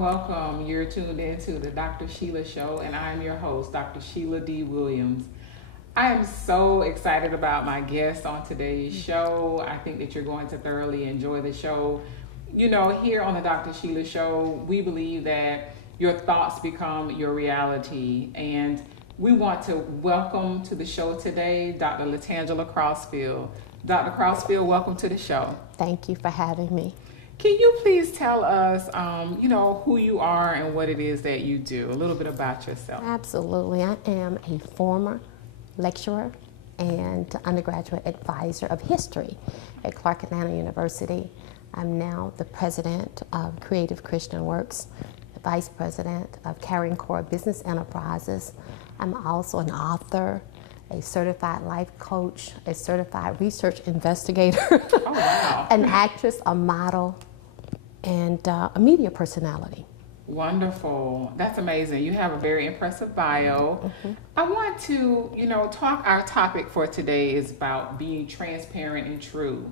welcome. You're tuned into the Dr. Sheila Show, and I'm your host, Dr. Sheila D. Williams. I am so excited about my guest on today's show. I think that you're going to thoroughly enjoy the show. You know, here on the Dr. Sheila Show, we believe that your thoughts become your reality, and we want to welcome to the show today Dr. Latangela Crossfield. Dr. Crossfield, welcome to the show. Thank you for having me. Can you please tell us, who you are and what it is that you do? A little bit about yourself. Absolutely. I am a former lecturer and undergraduate advisor of history at Clark Atlanta University. I'm now the president of Creative Christian Works, the vice president of Carrying Core Business Enterprises. I'm also an author, a certified life coach, a certified research investigator, Oh, wow. an actress, a model, and a media personality. Wonderful. That's amazing. You have a very impressive bio. I want to, our topic for today is about being transparent and true.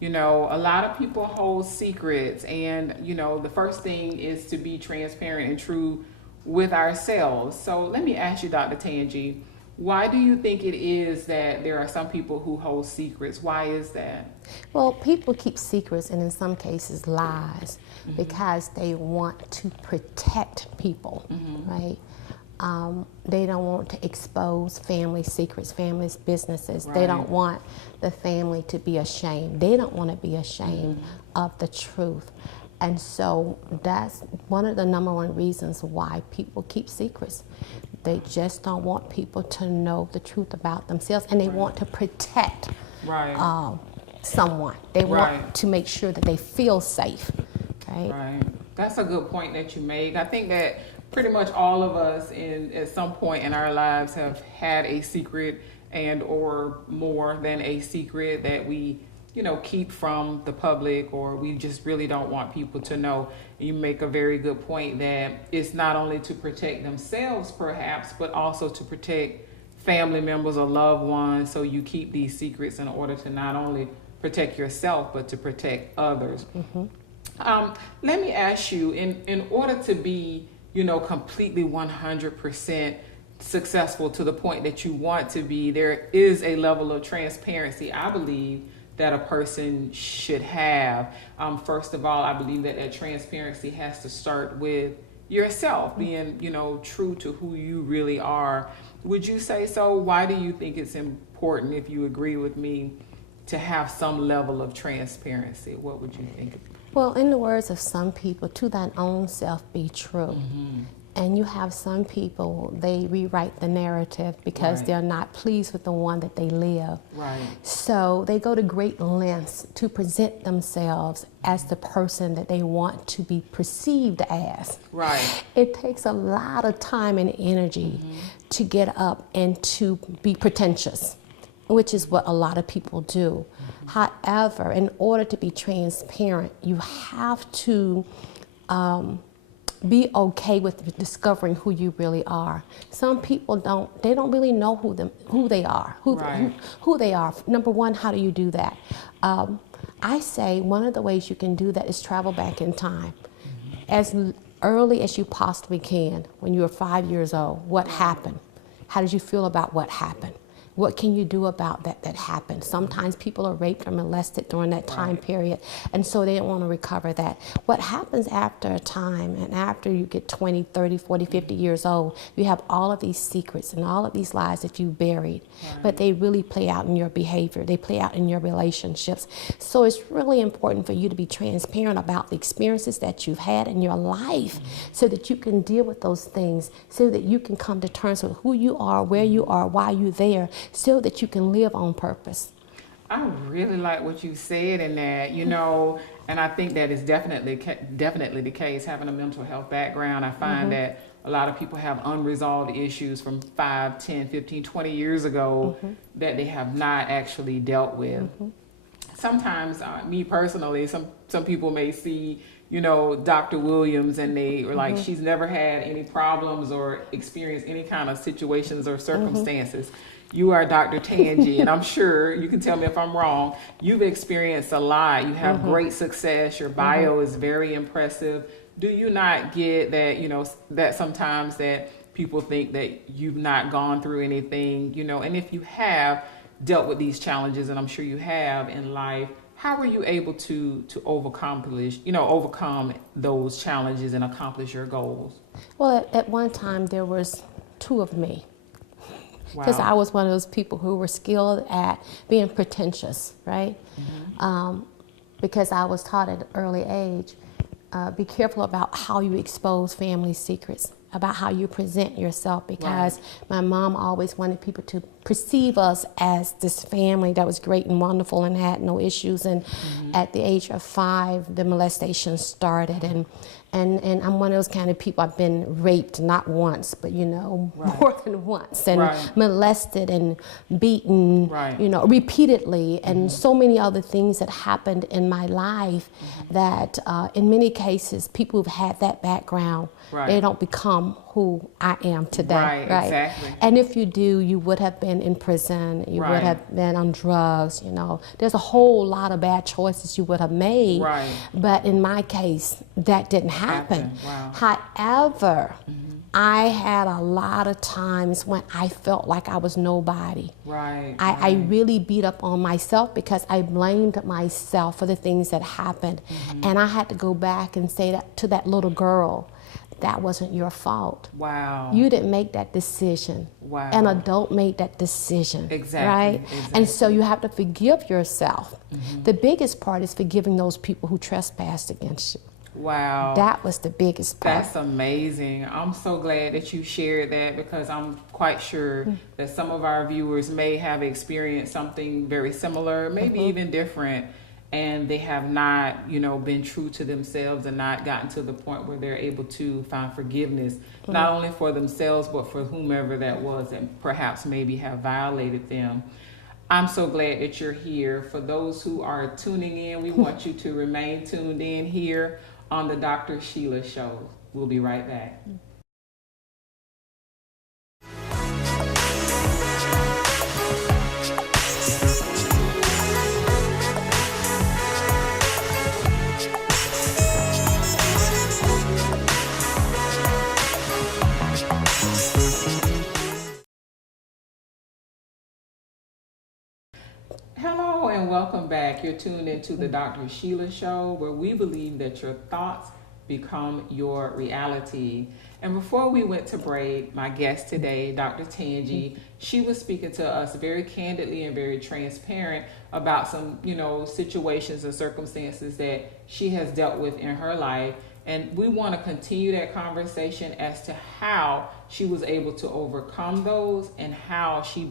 You know, a lot of people hold secrets, and, the first thing is to be transparent and true with ourselves. So let me ask you, Dr. Tangi, why do you think it is that there are some people who hold secrets? Why is that? Well, people keep secrets, and in some cases lies, because they want to protect people, right? They don't want to expose family secrets, family's businesses. Right. They don't want the family to be ashamed. They don't want to be ashamed of the truth. And so that's one of the number one reasons why people keep secrets. They just don't want people to know the truth about themselves, and they want to protect someone. They want to make sure that they feel safe, right? Right. That's a good point that you made. I think that pretty much all of us at some point in our lives have had a secret and or more than a secret that we keep from the public, or we just really don't want people to know. You make a very good point that it's not only to protect themselves perhaps, but also to protect family members or loved ones. So you keep these secrets in order to not only protect yourself, but to protect others. Let me ask you, in order to be, completely 100% successful to the point that you want to be, there is a level of transparency, I believe, that a person should have. First of all, I believe that transparency has to start with yourself, being, true to who you really are. Would you say so? Why do you think it's important, if you agree with me, to have some level of transparency? What would you think? Well, in the words of some people, to thine own self be true. And you have some people, they rewrite the narrative because they're not pleased with the one that they live. Right. So they go to great lengths to present themselves as the person that they want to be perceived as. Right. It takes a lot of time and energy to get up and to be pretentious, which is what a lot of people do. However, in order to be transparent, you have to be okay with discovering who you really are. Some people don't really know who they are. Who they are. Number one, how do you do that? I say one of the ways you can do that is travel back in time. As early as you possibly can, when you were 5 years old, what happened? How did you feel about what happened? What can you do about that happened? Sometimes people are raped or molested during that time period, and so they don't want to recover that. What happens after a time, and after you get 20, 30, 40, 50 years old, you have all of these secrets and all of these lies that you buried, but they really play out in your behavior. They play out in your relationships. So it's really important for you to be transparent about the experiences that you've had in your life so that you can deal with those things, so that you can come to terms with who you are, where you are, why you're there, so that you can live on purpose. I really like what you said in that, and I think that is definitely the case. Having a mental health background, I find that a lot of people have unresolved issues from 5, 10, 15, 20 years ago that they have not actually dealt with. Sometimes, me personally, some people may see, Dr. Williams, and they are like, she's never had any problems or experienced any kind of situations or circumstances. You are Dr. Tangi, and I'm sure you can tell me if I'm wrong. You've experienced a lot. You have great success. Your bio is very impressive. Do you not get that, that sometimes that people think that you've not gone through anything, and if you have dealt with these challenges, and I'm sure you have in life, how were you able to overcome those challenges and accomplish your goals? Well, at one time there was two of me. Because Wow. I was one of those people who were skilled at being pretentious, right? Because I was taught at an early age, be careful about how you expose family secrets, about how you present yourself, because my mom always wanted people to perceive us as this family that was great and wonderful and had no issues. And at the age of 5, the molestation started, and I'm one of those kind of people. I've been raped, not once, but more than once, and molested and beaten, repeatedly, and so many other things that happened in my life that in many cases, people who've had that background, they don't become who I am today. Right, exactly. And if you do, you would have been in prison, you would have been on drugs, There's a whole lot of bad choices you would have made. But in my case, that didn't happen. Wow. However, I had a lot of times when I felt like I was nobody. I really beat up on myself because I blamed myself for the things that happened. And I had to go back and say that to that little girl, that wasn't your fault. Wow. You didn't make that decision. Wow. An adult made that decision. Exactly. Right? Exactly. And so you have to forgive yourself. The biggest part is forgiving those people who trespassed against you. Wow. That was the biggest part. That's amazing. I'm so glad that you shared that, because I'm quite sure that some of our viewers may have experienced something very similar, maybe even different, and they have not, been true to themselves and not gotten to the point where they're able to find forgiveness, not only for themselves, but for whomever that was and perhaps maybe have violated them. I'm so glad that you're here. For those who are tuning in, we want you to remain tuned in here on the Dr. Sheila Show. We'll be right back. Hello and welcome back. You're tuned into the Dr. Sheila Show, where we believe that your thoughts become your reality. And before we went to break, my guest today, Dr. Tangi, she was speaking to us very candidly and very transparent about some, situations and circumstances that she has dealt with in her life. And we want to continue that conversation as to how she was able to overcome those and how she,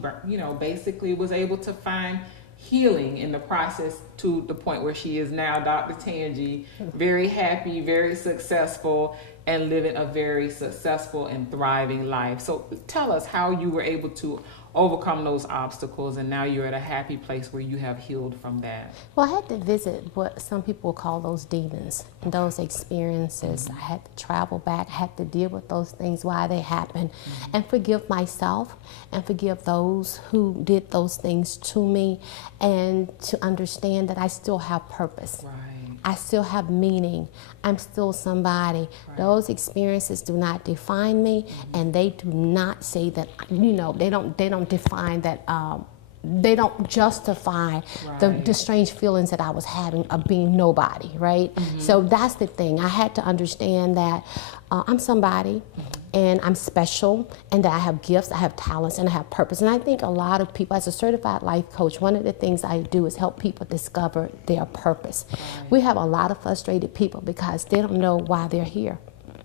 basically was able to find healing in the process to the point where she is now, Dr. Tangi, very happy, very successful, and living a very successful and thriving life. So tell us how you were able to overcome those obstacles, and now you're at a happy place where you have healed from that. Well, I had to visit what some people call those demons, those experiences. I had to travel back, I had to deal with those things, why they happened, and forgive myself and forgive those who did those things to me, and to understand that I still have purpose. I still have meaning. I'm still somebody. Those experiences do not define me, and they do not say that, they don't define that, they don't justify the strange feelings that I was having of being nobody, right? So that's the thing. I had to understand that I'm somebody, and I'm special, and that I have gifts, I have talents, and I have purpose. And I think a lot of people, as a certified life coach, one of the things I do is help people discover their purpose. We have a lot of frustrated people because they don't know why they're here.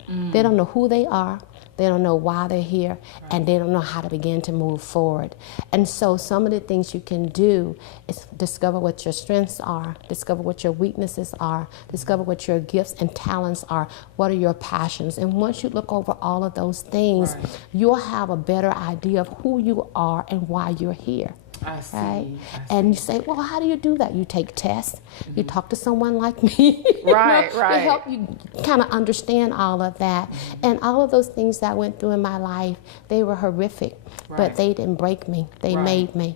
They don't know who they are. They don't know why they're here, and they don't know how to begin to move forward. And so some of the things you can do is discover what your strengths are, discover what your weaknesses are, discover what your gifts and talents are, what are your passions. And once you look over all of those things, you'll have a better idea of who you are and why you're here. I see. Right? And you say, well, how do you do that? You take tests, you talk to someone like me, to help you kind of understand all of that. And all of those things that I went through in my life, they were horrific, but they didn't break me. They made me.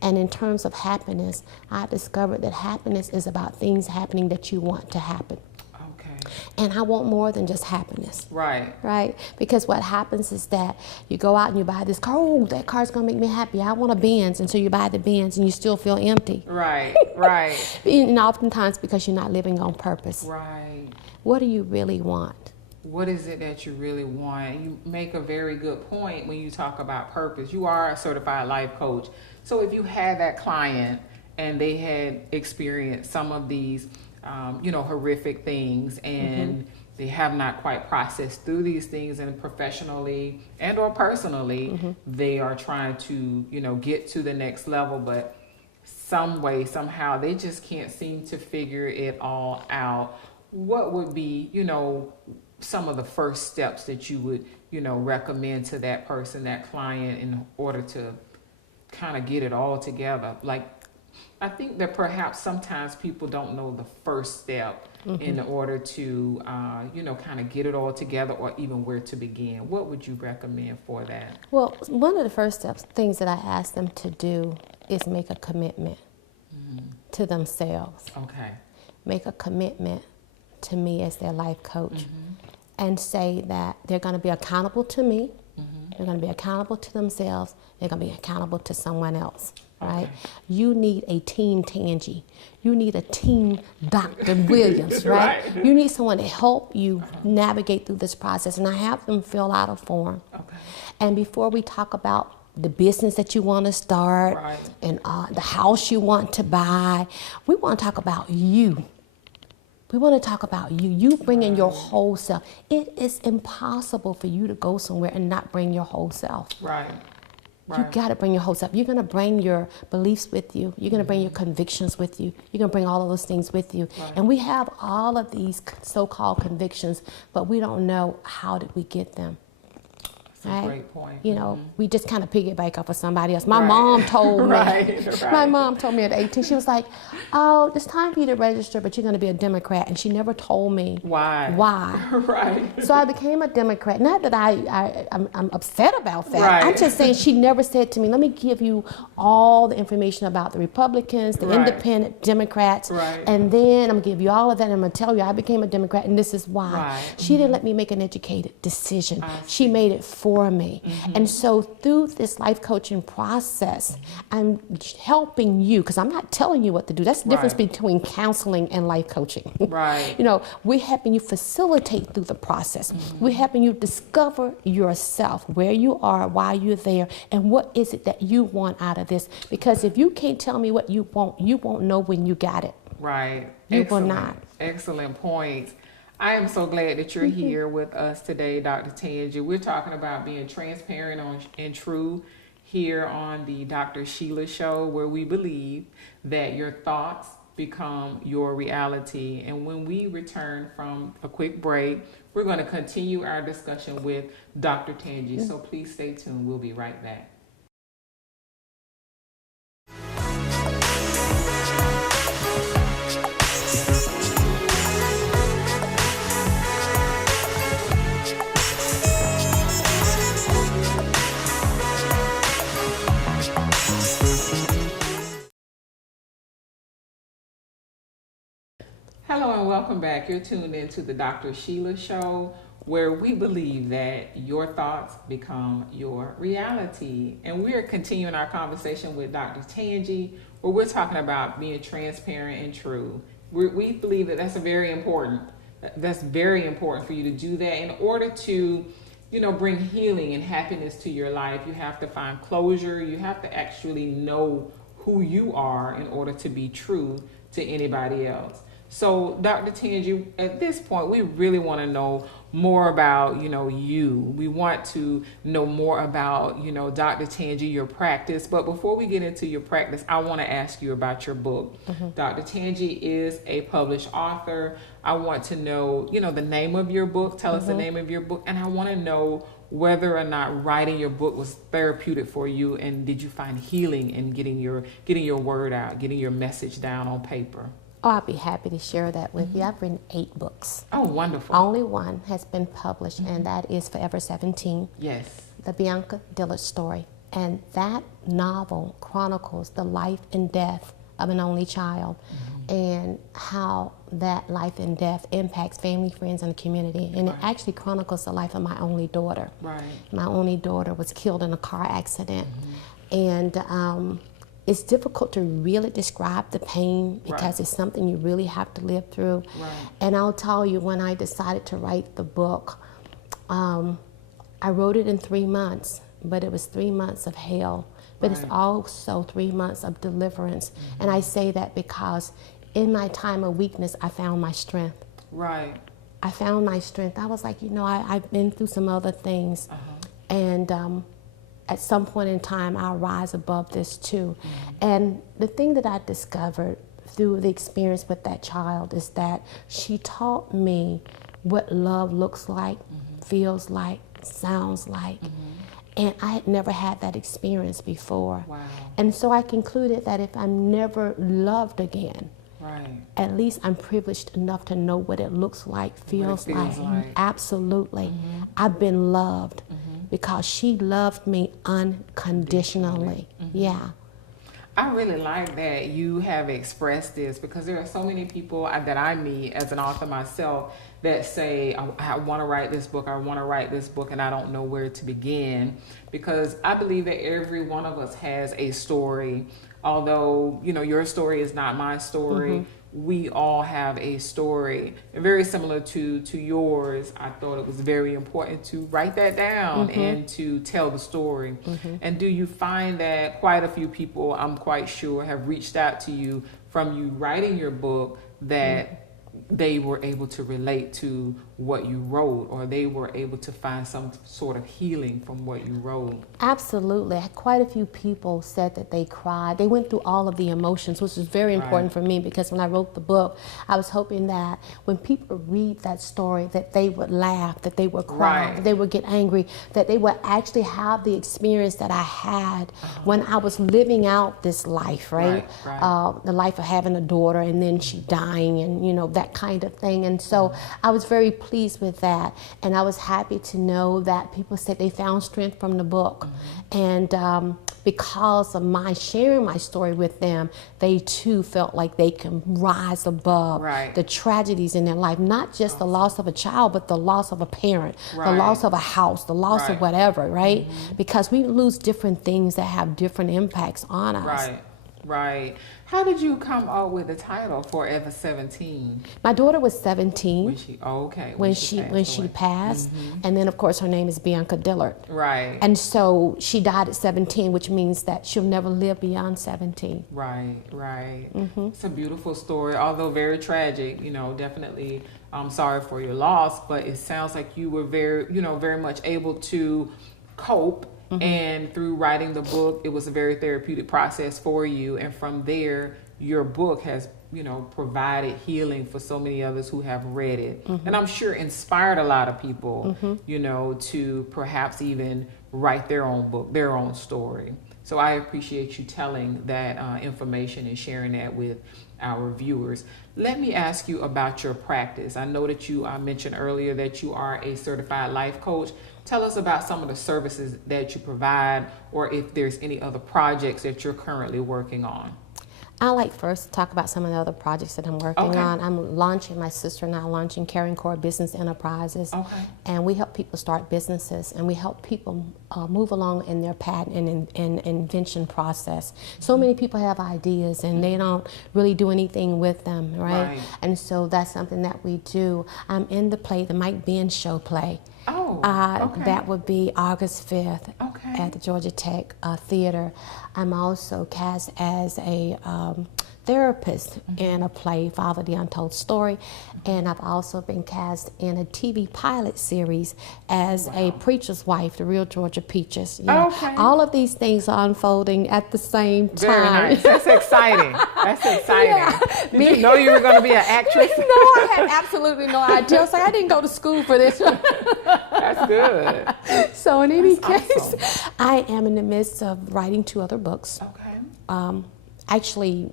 And in terms of happiness, I discovered that happiness is about things happening that you want to happen. And I want more than just happiness. Right. Right? Because what happens is that you go out and you buy this car. Oh, that car's going to make me happy. I want a Benz. And so you buy the Benz and you still feel empty. Right. Right. And oftentimes because you're not living on purpose. Right. What do you really want? What is it that you really want? You make a very good point when you talk about purpose. You are a certified life coach. So if you had that client and they had experienced some of these, horrific things, and they have not quite processed through these things, and professionally and or personally, they are trying to, get to the next level, but some way, somehow, they just can't seem to figure it all out. What would be, some of the first steps that you would, recommend to that person, that client, in order to kind of get it all together? Like, I think that perhaps sometimes people don't know the first step in order to, kind of get it all together, or even where to begin. What would you recommend for that? Well, one of the first things that I ask them to do is make a commitment to themselves. Okay. Make a commitment to me as their life coach, and say that they're going to be accountable to me, they're going to be accountable to themselves, they're going to be accountable to someone else, right? Okay. You need a team Tangi. You need a team Dr. Williams, right? You need someone to help you navigate through this process, and I have them fill out a form. Okay. And before we talk about the business that you want to start, Right. and the house you want to buy, we want to talk about you. We want to talk about you. You bring in your whole self. It is impossible for you to go somewhere and not bring your whole self. Right. You got to bring your whole self. You're going to bring your beliefs with you. You're going to bring your convictions with you. You're going to bring all of those things with you. Right. And we have all of these so-called convictions, but we don't know how did we get them. That's a great point. We just kind of piggyback off of somebody else. My Right. mom told me. Right. My mom told me at 18, she was like, "Oh, it's time for you to register, but you're going to be a Democrat." And she never told me Why. Right. So I became a Democrat. Not that I'm upset about that. Right. I'm just saying she never said to me, "Let me give you all the information about the Republicans, the Right. independent Democrats, Right. and then I'm going to give you all of that, and I'm going to tell you I became a Democrat, and this is why." Right. She didn't let me make an educated decision. I She made it for me. Mm-hmm. And so through this life coaching process, I'm helping you, because I'm not telling you what to do. That's the difference Right. between counseling and life coaching. Right. We're helping you facilitate through the process. We're helping you discover yourself, where you are, why you're there, and what is it that you want out of this. Because if you can't tell me what you won't know when you got it. Right. You will Excellent. not. Excellent point. I am so glad that you're here with us today, Dr. Tangi. We're talking about being transparent and true here on the Dr. Sheila Show, where we believe that your thoughts become your reality. And when we return from a quick break, we're going to continue our discussion with Dr. Tangi. So please stay tuned. We'll be right back. Hello and welcome back. You're tuned in to the Dr. Sheila Show, where we believe that your thoughts become your reality. And we're continuing our conversation with Dr. Tangi, where we're talking about being transparent and true. We believe that that's very important. That's very important for you to do that. In order to, bring healing and happiness to your life, you have to find closure. You have to actually know who you are in order to be true to anybody else. So, Dr. Tangi, at this point, we really want to know more about, you. We want to know more about, Dr. Tangi, your practice. But before we get into your practice, I want to ask you about your book. Dr. Tangi is a published author. I want to know, the name of your book. Tell us the name of your book. And I want to know whether or not writing your book was therapeutic for you, and did you find healing in getting your word out, getting your message down on paper? Oh, I'll be happy to share that with you. I've written 8 books. Oh, wonderful. Only one has been published, and that is Forever 17. Yes. The Bianca Dillard story. And that novel chronicles the life and death of an only child. and how that life and death impacts family, friends, and the community. And it actually chronicles the life of my only daughter. Right. My only daughter was killed in a car accident. And it's difficult to really describe the pain because it's something you really have to live through. Right. And I'll tell you, when I decided to write the book, I wrote it in 3 months, but it was 3 months of hell. But it's also 3 months of deliverance. And I say that because in my time of weakness, I found my strength. Right. I found my strength. I was like, I've been through some other things. And at some point in time, I'll rise above this too. And the thing that I discovered through the experience with that child is that she taught me what love looks like, feels like, sounds like. And I had never had that experience before. Wow. And so I concluded that if I'm never loved again, at least I'm privileged enough to know what it looks like, feels like. Absolutely. I've been loved because she loved me unconditionally. Yeah. I really like that you have expressed this, because there are so many people that I meet as an author myself that say, I want to write this book, and I don't know where to begin, because I believe that every one of us has a story. Although, your story is not my story, we all have a story. And very similar to yours, I thought it was very important to write that down and to tell the story. And do you find that quite a few people, I'm quite sure, have reached out to you from you writing your book, that they were able to relate to what you wrote, or they were able to find some sort of healing from what you wrote? Absolutely. Quite a few people said that they cried. They went through all of the emotions, which is very important for me, because when I wrote the book, I was hoping that when people read that story, that they would laugh, that they would cry, that they would get angry, that they would actually have the experience that I had when I was living out this life, the life of having a daughter and then she dying, and that kind of thing. And so I was very pleased with that, and I was happy to know that people said they found strength from the book. And because of my sharing my story with them, they too felt like they can rise above the tragedies in their life, not just the loss of a child, but the loss of a parent, the loss of a house, the loss of whatever, because we lose different things that have different impacts on us. Right. How did you come up with the title Forever 17? My daughter was 17 when she passed, and then of course her name is Bianca Dillard. Right. And so she died at 17, which means that she'll never live beyond 17. Right. It's a beautiful story, although very tragic. Definitely. I'm sorry for your loss, but it sounds like you were very much able to cope. And through writing the book, it was a very therapeutic process for you. And from there, your book has, provided healing for so many others who have read it. And I'm sure inspired a lot of people, to perhaps even write their own book, their own story. So I appreciate you telling that information and sharing that with our viewers. Let me ask you about your practice. I know that you mentioned earlier that you are a certified life coach. Tell us about some of the services that you provide, or if there's any other projects that you're currently working on. I like first to talk about some of the other projects that I'm working on. I'm launching, my sister and I are launching Caring Core Business Enterprises. And we help people start businesses, and we help people move along in their patent and invention process. So many people have ideas and they don't really do anything with them, right? And so that's something that we do. I'm in the play, the Mike Ben Show play. That would be August 5th at the Georgia Tech Theater. I'm also cast as a therapist in a play, Father the Untold Story, and I've also been cast in a TV pilot series as a preacher's wife, The Real Georgia Peaches. All of these things are unfolding at the same time. Very nice. That's exciting. Did you know you were going to be an actress? No, I had absolutely no idea. I was like, I didn't go to school for this. That's good. So in any case, I am in the midst of writing 2 other books. Actually,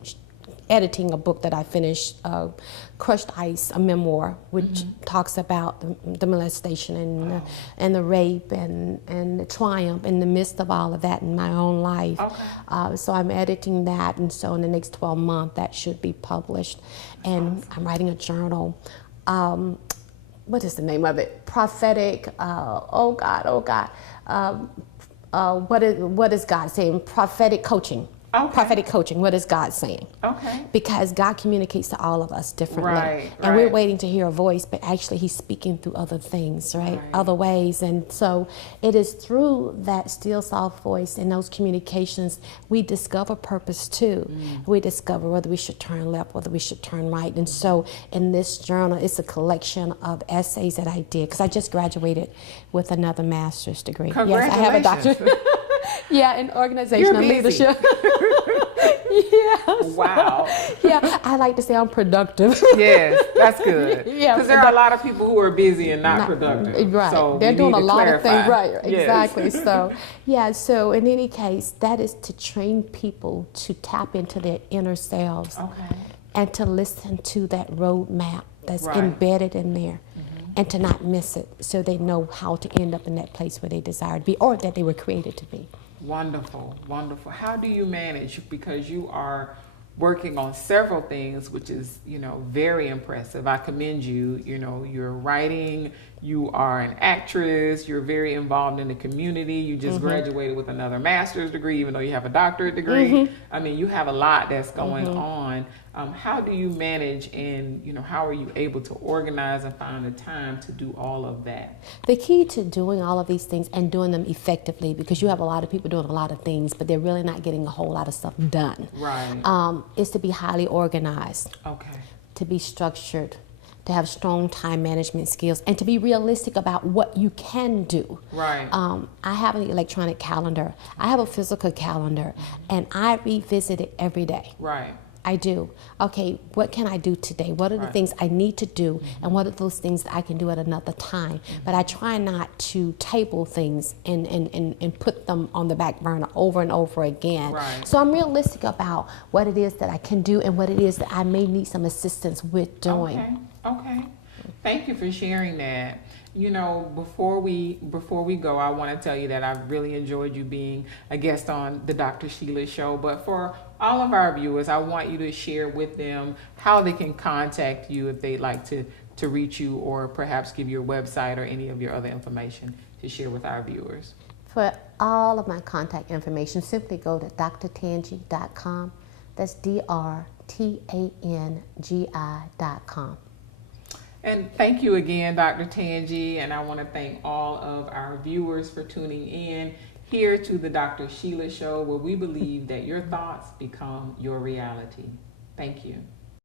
editing a book that I finished, Crushed Ice, a memoir, which talks about the molestation and the rape and the triumph in the midst of all of that in my own life. Okay. So I'm editing that, and so in the next 12 months that should be published. And I'm writing a journal. What is the name of it? Prophetic. What is God saying? Prophetic coaching. Okay. Prophetic coaching. What is God saying? Okay. Because God communicates to all of us differently. Right, And we're right. waiting to hear a voice, but actually he's speaking through other things, right? Right. Other ways. And so it is through that still soft voice and those communications we discover purpose too. We discover whether we should turn left, whether we should turn right. And so in this journal, it's a collection of essays that I did because I just graduated with another master's degree. Yes, I have a doctorate. Yeah, in organizational leadership. Yeah. Wow. Yeah, I like to say I'm productive. Yes, that's good. Yeah, because there are a lot of people who are busy and not productive. Right. So they're we doing need a to lot of things. clarify. Right. Yes. Exactly. So, yeah. So in any case, that is to train people to tap into their inner selves Okay. and to listen to that roadmap that's Right. embedded in there. And to not miss it, so they know how to end up in that place where they desire to be, or that they were created to be. Wonderful, wonderful. How do you manage? Because you are working on several things, which is, very impressive. I commend you. You're writing, you are an actress, you're very involved in the community. You just graduated with another master's degree, even though you have a doctorate degree. I mean, you have a lot that's going on. How do you manage, and how are you able to organize and find the time to do all of that? The key to doing all of these things and doing them effectively, because you have a lot of people doing a lot of things, but they're really not getting a whole lot of stuff done. Right. Is to be highly organized, Okay. to be structured, to have strong time management skills, and to be realistic about what you can do. Right. I have an electronic calendar. I have a physical calendar, and I revisit it every day. Right. I do. Okay, what can I do today? What are the things I need to do? And what are those things that I can do at another time? But I try not to table things and put them on the back burner over and over again. Right. So I'm realistic about what it is that I can do and what it is that I may need some assistance with doing. Okay. Thank you for sharing that. Before we go, I want to tell you that I've really enjoyed you being a guest on the Dr. Sheila Show. But for all of our viewers, I want you to share with them how they can contact you if they'd like to reach you, or perhaps give your website or any of your other information to share with our viewers. For all of my contact information, simply go to drtangi.com. That's DRTANGI.com. And thank you again, Dr. Tangi, and I want to thank all of our viewers for tuning in here to the Dr. Sheila Show, where we believe that your thoughts become your reality. Thank you.